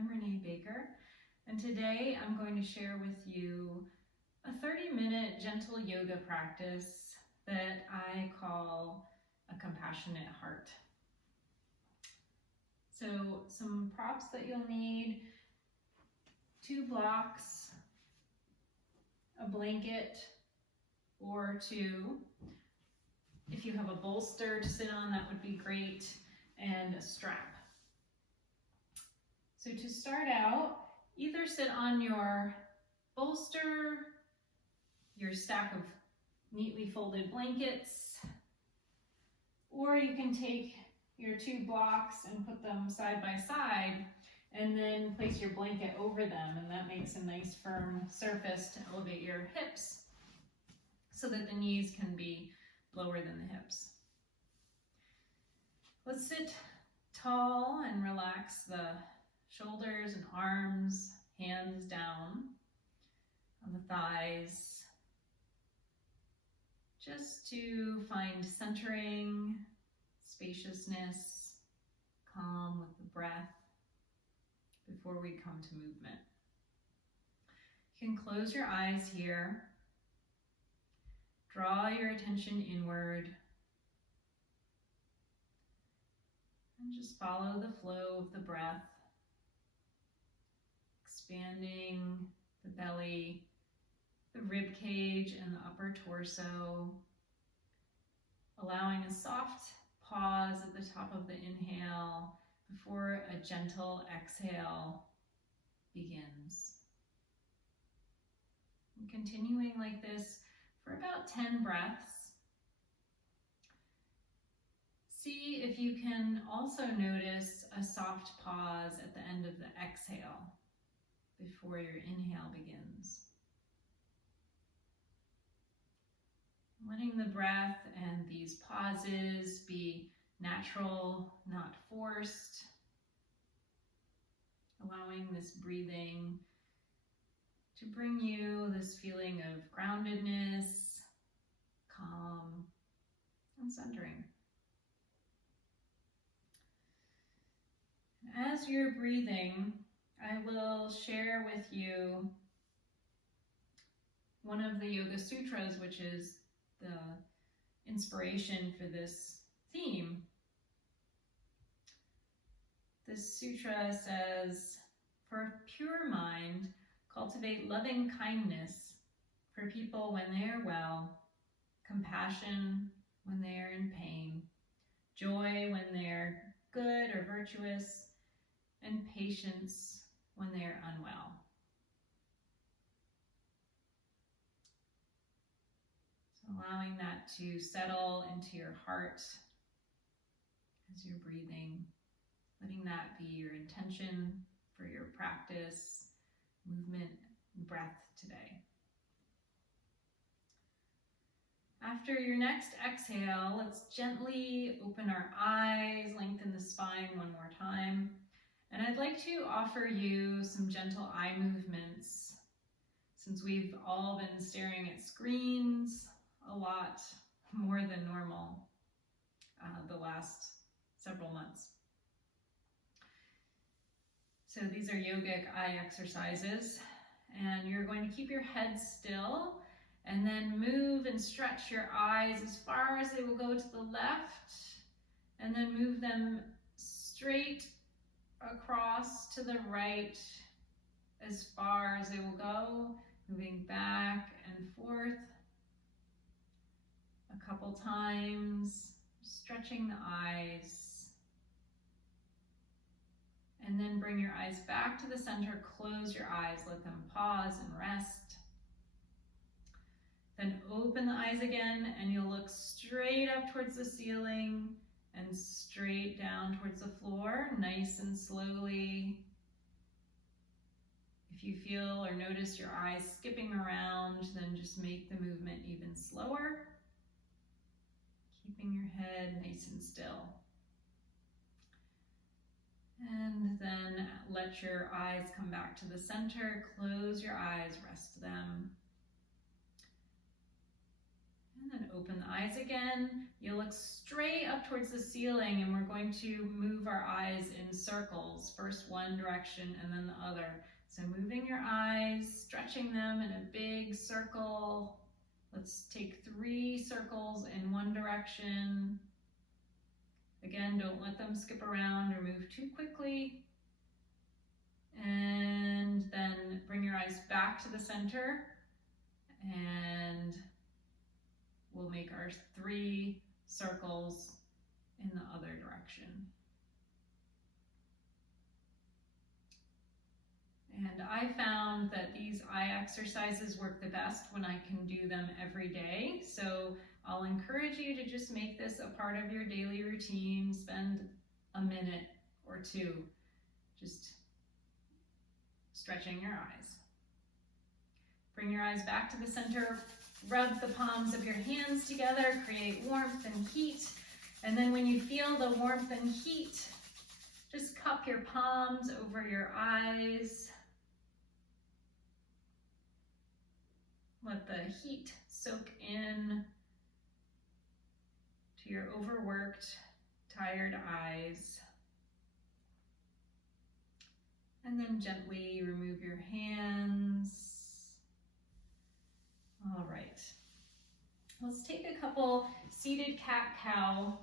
I'm Renée Baker, and today I'm going to share with you a 30-minute gentle yoga practice that I call a compassionate heart. So some props that you'll need: 2 blocks, a blanket or 2. If you have a bolster to sit on, that would be great, and a strap. So to start out, either sit on your bolster, your stack of neatly folded blankets, or you can take your 2 blocks and put them side by side and then place your blanket over them, and that makes a nice firm surface to elevate your hips so that the knees can be lower than the hips. Let's sit tall and relax the shoulders and arms, hands down on the thighs, just to find centering, spaciousness, calm with the breath before we come to movement. You can close your eyes here, draw your attention inward, and just follow the flow of the breath, expanding the belly, the rib cage, and the upper torso, allowing a soft pause at the top of the inhale before a gentle exhale begins. And continuing like this for about 10 breaths. See if you can also notice a soft pause at the end of the exhale before your inhale begins. Letting the breath and these pauses be natural, not forced. Allowing this breathing to bring you this feeling of groundedness, calm, and centering. As you're breathing, I will share with you one of the Yoga Sutras, which is the inspiration for this theme. This sutra says, "For a pure mind, cultivate loving kindness for people when they are well, compassion when they are in pain, joy when they are good or virtuous, and patience when they are unwell." So allowing that to settle into your heart as you're breathing, letting that be your intention for your practice, movement, and breath today. After your next exhale, let's gently open our eyes, lengthen the spine one more time. And I'd like to offer you some gentle eye movements, since we've all been staring at screens a lot more than normal the last several months. So these are yogic eye exercises, and you're going to keep your head still and then move and stretch your eyes as far as they will go to the left, and then move them straight across to the right as far as they will go, moving back and forth a couple times, stretching the eyes. And then bring your eyes back to the center, close your eyes, let them pause and rest. Then open the eyes again, and you'll look straight up towards the ceiling and straight down towards the floor, nice and slowly. If you feel or notice your eyes skipping around, then just make the movement even slower, keeping your head nice and still. And then let your eyes come back to the center, close your eyes, rest them. And And then open the eyes again. You'll look straight up towards the ceiling, and we're going to move our eyes in circles. First one direction and then the other. So moving your eyes, stretching them in a big circle. Let's take 3 circles in one direction. Again, don't let them skip around or move too quickly. And then bring your eyes back to the center, and we'll make our 3 circles in the other direction. And I found that these eye exercises work the best when I can do them every day. So I'll encourage you to just make this a part of your daily routine. Spend a minute or 2 just stretching your eyes. Bring your eyes back to the center. Rub the palms of your hands together, create warmth and heat. And then when you feel the warmth and heat, just cup your palms over your eyes. Let the heat soak in to your overworked, tired eyes. And then gently remove your hands. All right. Let's take a couple seated cat-cow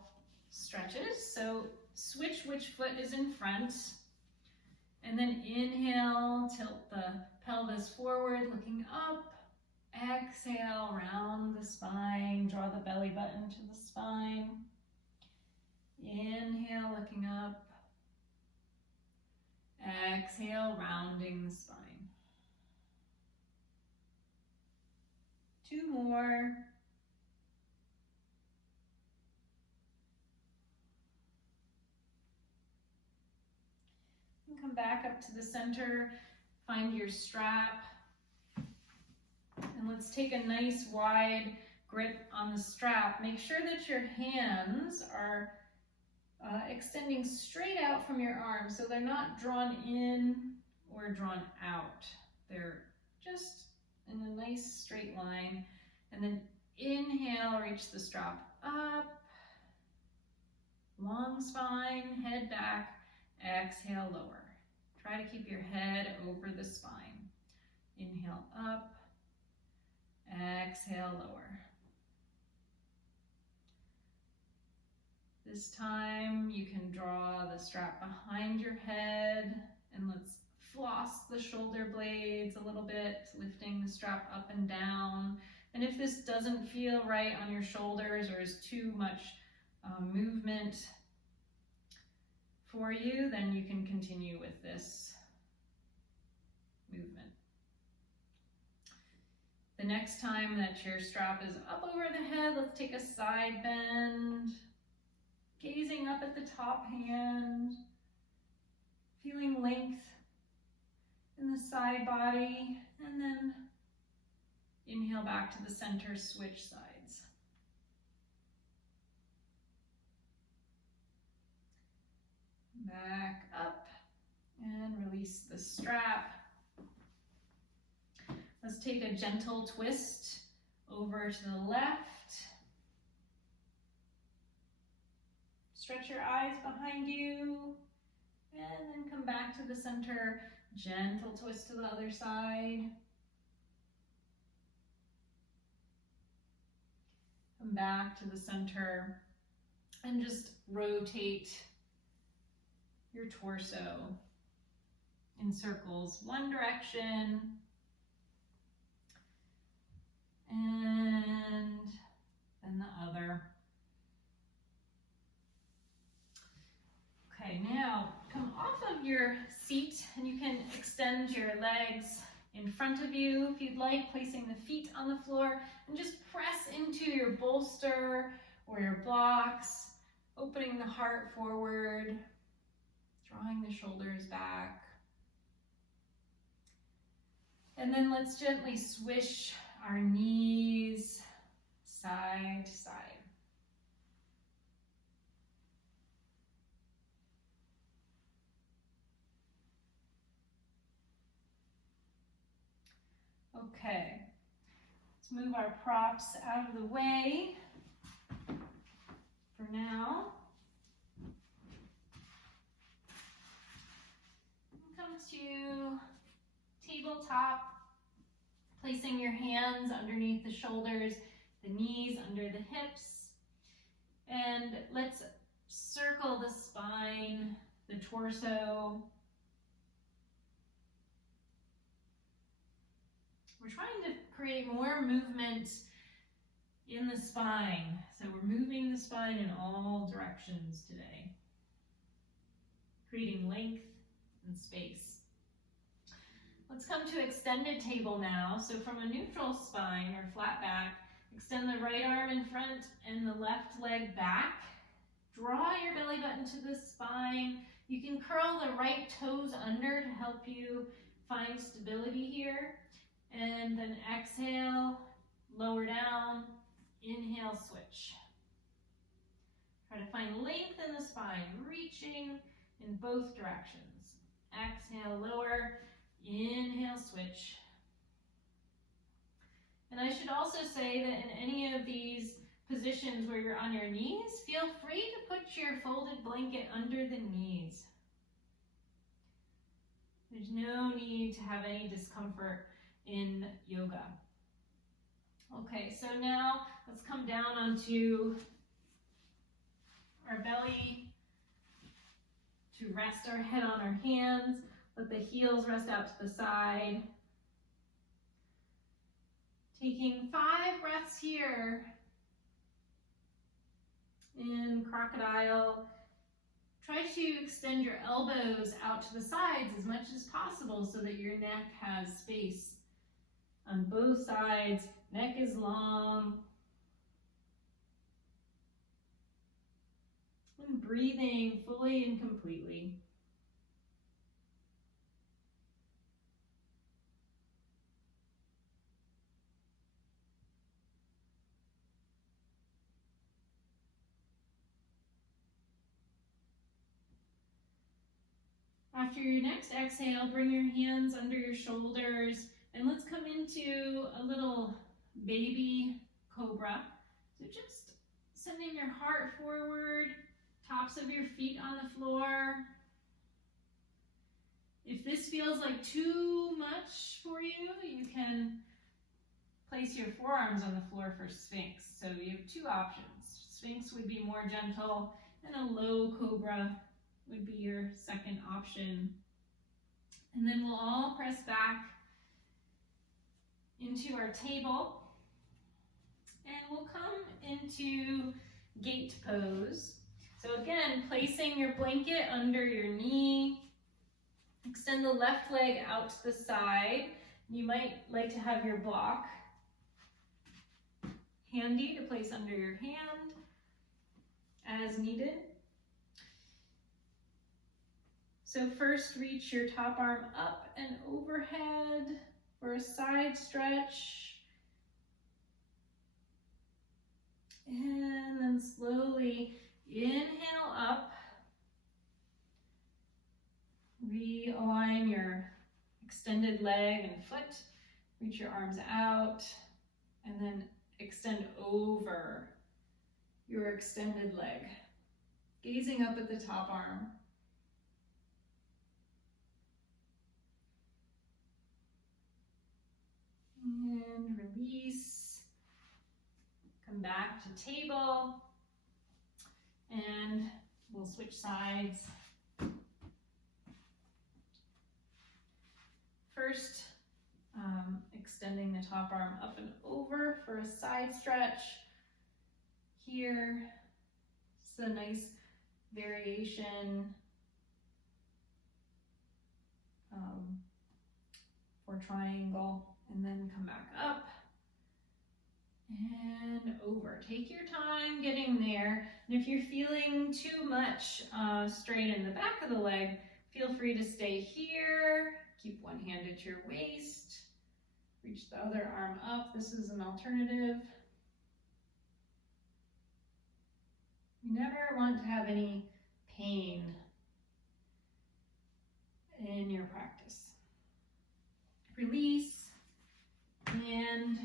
stretches. So switch which foot is in front. And then inhale, tilt the pelvis forward, looking up. Exhale, round the spine, draw the belly button to the spine. Inhale, looking up. Exhale, rounding the spine. 2 more. And come back up to the center, find your strap. And let's take a nice wide grip on the strap. Make sure that your hands are extending straight out from your arms, so they're not drawn in or drawn out. They're just in a nice straight line. And then inhale, reach the strap up. Long spine, head back. Exhale, lower. Try to keep your head over the spine. Inhale, up. Exhale, lower. This time you can draw the strap behind your head, and let's floss the shoulder blades a little bit, lifting the strap up and down. And if this doesn't feel right on your shoulders or is too much movement for you, then you can continue with this movement. The next time that your strap is up over the head, let's take a side bend, gazing up at the top hand, feeling length in the side body, and then inhale back to the center, switch sides. Back up and release the strap. Let's take a gentle twist over to the left. Stretch your eyes behind you, and then come back to the center. Gentle twist to the other side. Come back to the center, and just rotate your torso in circles, one direction, and then the other. Okay, now come off of your seat, and you can extend your legs in front of you if you'd like, placing the feet on the floor, and just press into your bolster or your blocks, opening the heart forward, drawing the shoulders back. And then let's gently swish our knees side to side. Okay, Let's move our props out of the way for now. Come to tabletop, placing your hands underneath the shoulders, the knees under the hips. And let's circle the spine, the torso. We're trying to create more movement in the spine. So we're moving the spine in all directions today, creating length and space. Let's come to extended table now. So from a neutral spine or flat back, extend the right arm in front and the left leg back. Draw your belly button to the spine. You can curl the right toes under to help you find stability here. And then exhale, lower down, inhale, switch. Try to find length in the spine, reaching in both directions. Exhale, lower, inhale, switch. And I should also say that in any of these positions where you're on your knees, feel free to put your folded blanket under the knees. There's no need to have any discomfort in yoga. Okay, so now let's come down onto our belly to rest our head on our hands. Let the heels rest out to the side. Taking 5 breaths here in crocodile. Try to extend your elbows out to the sides as much as possible so that your neck has space on both sides. Neck is long. And breathing fully and completely. After your next exhale, bring your hands under your shoulders and let's come into a little baby cobra. So just sending your heart forward, tops of your feet on the floor. If this feels like too much for you, you can place your forearms on the floor for Sphinx. So you have 2 options. Sphinx would be more gentle, and a low cobra would be your second option. And then we'll all press back into our table. And we'll come into gate pose. So again, placing your blanket under your knee. Extend the left leg out to the side. You might like to have your block handy to place under your hand as needed. So first reach your top arm up and overhead for a side stretch. And then slowly inhale up. Realign your extended leg and foot. Reach your arms out and then extend over your extended leg. Gazing up at the top arm. And release. Come back to table. And we'll switch sides. First, extending the top arm up and over for a side stretch. Here, it's a nice variation for triangle. And then come back up and over. Take your time getting there. And if you're feeling too much strain in the back of the leg, feel free to stay here. Keep one hand at your waist. Reach the other arm up. This is an alternative. You never want to have any pain in your practice. Release and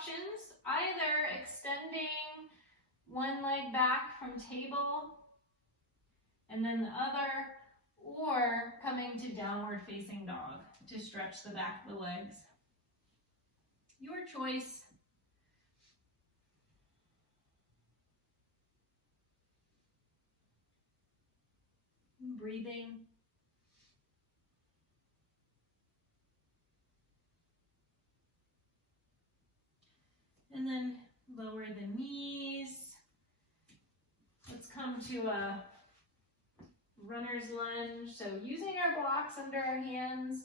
options, either extending one leg back from table and then the other, or coming to downward facing dog to stretch the back of the legs. Your choice. Breathing. And then lower the knees. Let's come to a runner's lunge. So using our blocks under our hands,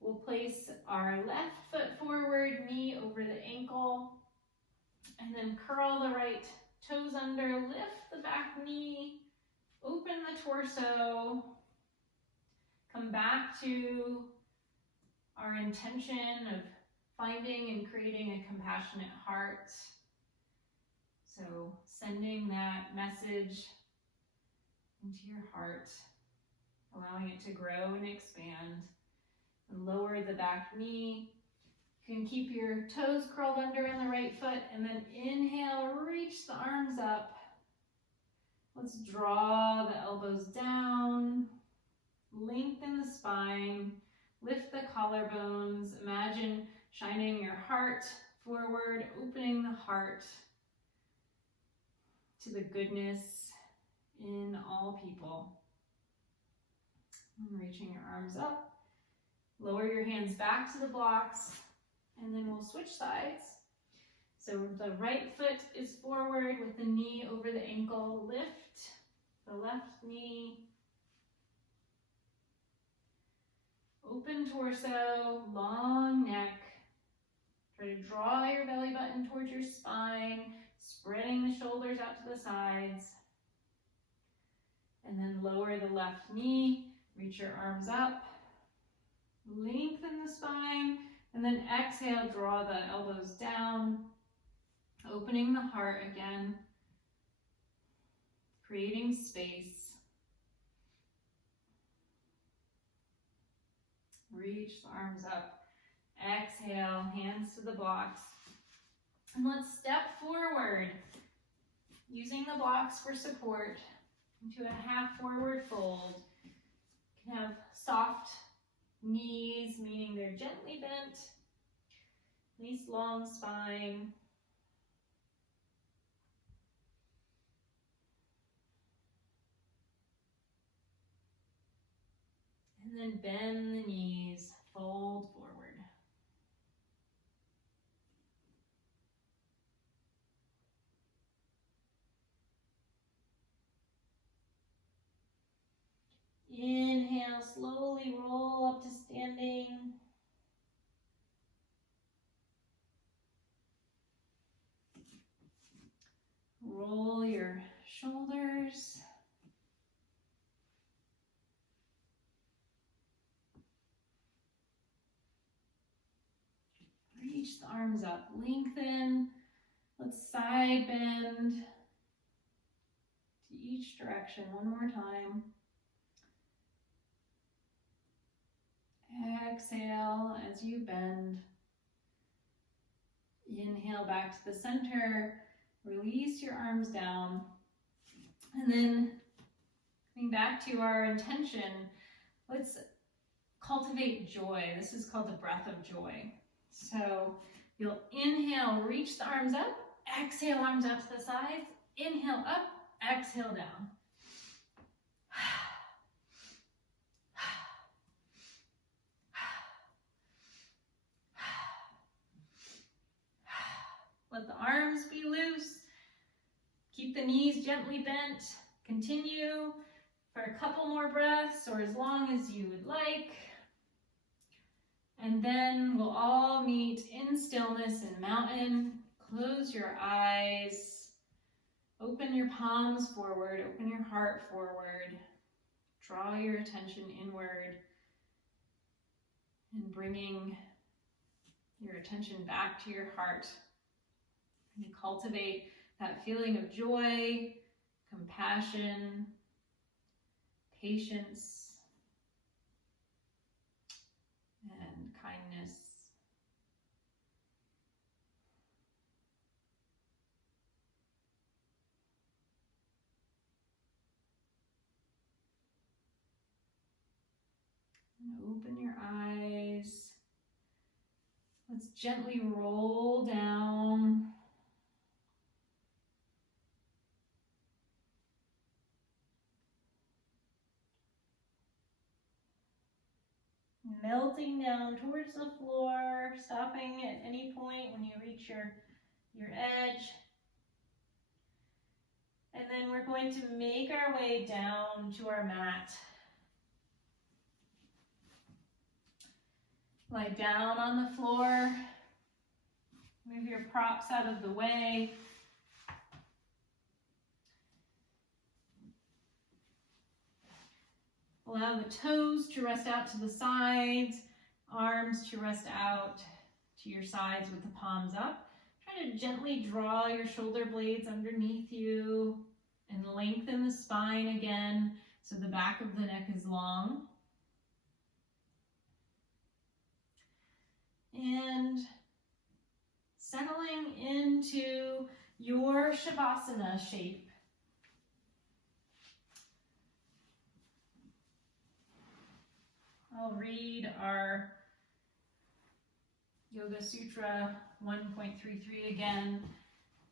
we'll place our left foot forward, knee over the ankle, and then curl the right toes under, lift the back knee, open the torso, come back to our intention of finding and creating a compassionate heart. So sending that message into your heart, allowing it to grow and expand. And lower the back knee. You can keep your toes curled under in the right foot, and then inhale, reach the arms up. Let's draw the elbows down, lengthen the spine, lift the collarbones. Imagine shining your heart forward, opening the heart to the goodness in all people. And reaching your arms up. Lower your hands back to the blocks, and then we'll switch sides. So the right foot is forward with the knee over the ankle. Lift the left knee. Open torso, long neck. Try to draw your belly button towards your spine, spreading the shoulders out to the sides. And then lower the left knee, reach your arms up. Lengthen the spine, and then exhale, draw the elbows down, opening the heart again, creating space. Reach the arms up, exhale, hands to the blocks, and let's step forward, using the blocks for support, into a half forward fold. You can have soft knees, meaning they're gently bent. Nice long spine. And then bend the knees, fold forward. Inhale, slowly roll up to standing. Roll your shoulders. Reach the arms up, lengthen. Let's side bend to each direction one more time. Exhale as you bend. Inhale back to the center. Release your arms down. And then coming back to our intention, let's cultivate joy. This is called the breath of joy. So you'll inhale, reach the arms up. Exhale, arms out to the sides. Inhale up, exhale down. Let the arms be loose. Keep the knees gently bent. Continue for a couple more breaths or as long as you would like. And then we'll all meet in stillness in mountain. Close your eyes. Open your palms forward. Open your heart forward. Draw your attention inward. And bringing your attention back to your heart. And cultivate that feeling of joy, compassion, patience, and kindness. And open your eyes. Let's gently roll down. Melting down towards the floor, stopping at any point when you reach your edge. And then we're going to make our way down to our mat. Lie down on the floor. Move your props out of the way. Allow the toes to rest out to the sides, arms to rest out to your sides with the palms up. Try to gently draw your shoulder blades underneath you and lengthen the spine again so the back of the neck is long. And settling into your Shavasana shape. I'll read our Yoga Sutra 1.33 again.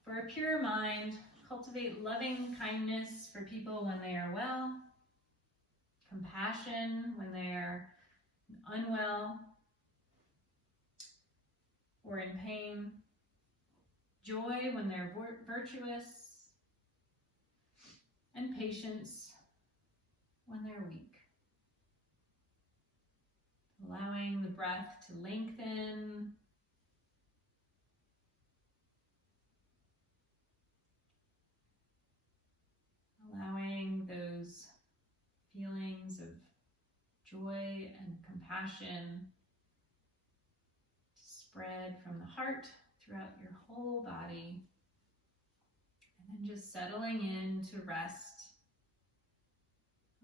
For a pure mind, cultivate loving kindness for people when they are well, compassion when they are unwell or in pain, joy when they're virtuous, and patience when they're weak. Allowing the breath to lengthen. Allowing those feelings of joy and compassion to spread from the heart throughout your whole body. And then just settling in to rest,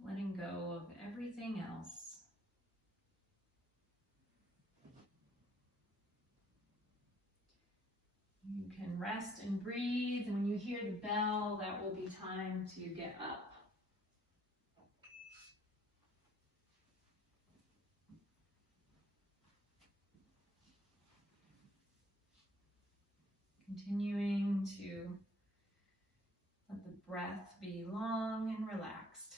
letting go of everything else. You can rest and breathe. When you hear the bell, that will be time to get up. Continuing to let the breath be long and relaxed.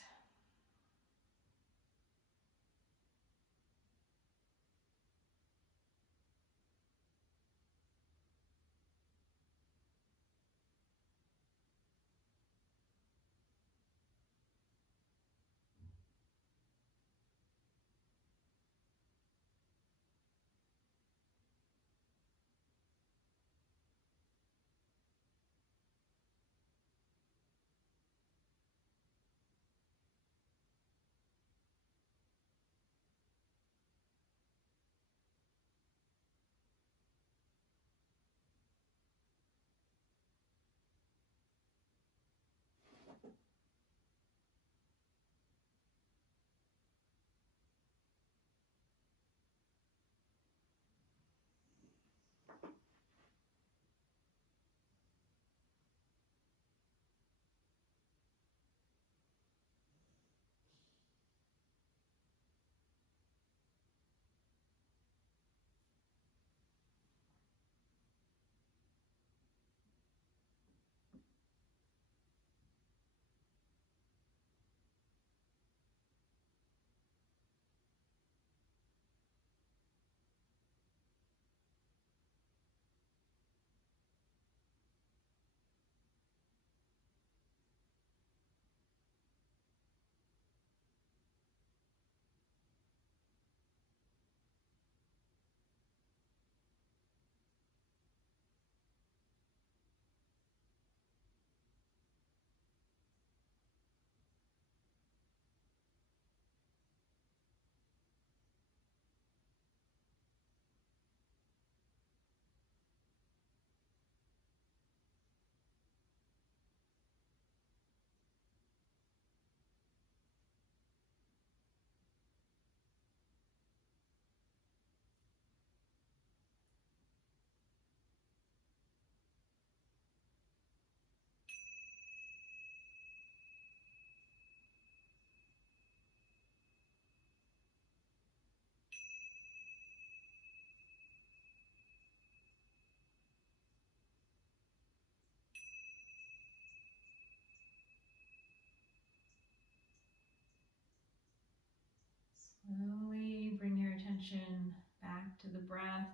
attention back to the breath,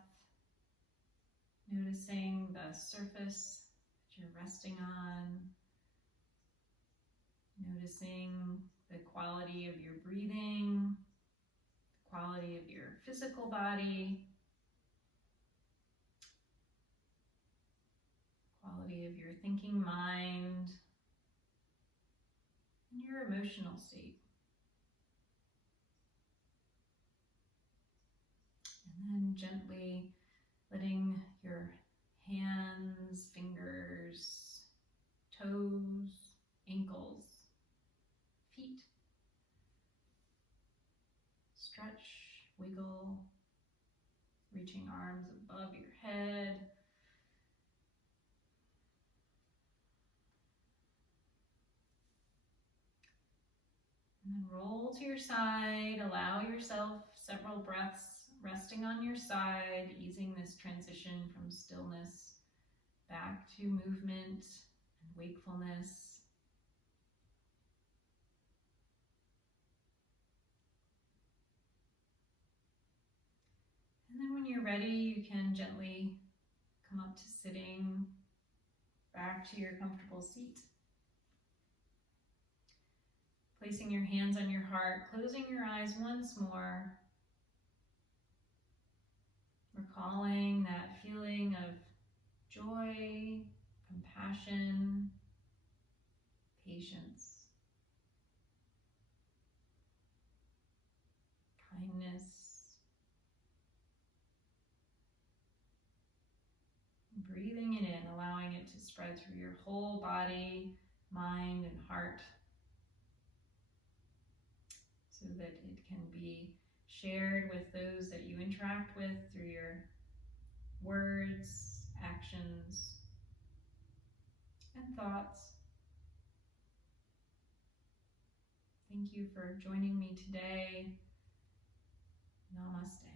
noticing the surface that you're resting on, noticing the quality of your breathing, the quality of your physical body, quality of your thinking mind, and your emotional state. And then gently letting your hands, fingers, toes, ankles, feet stretch, wiggle, reaching arms above your head. And then roll to your side, allow yourself several breaths resting on your side, easing this transition from stillness back to movement and wakefulness. And then when you're ready, you can gently come up to sitting back to your comfortable seat. Placing your hands on your heart, closing your eyes once more. Recalling that feeling of joy, compassion, patience, kindness. Breathing it in, allowing it to spread through your whole body, mind, and heart, so that it can be shared with those that you interact with through your words, actions, and thoughts. Thank you for joining me today. Namaste.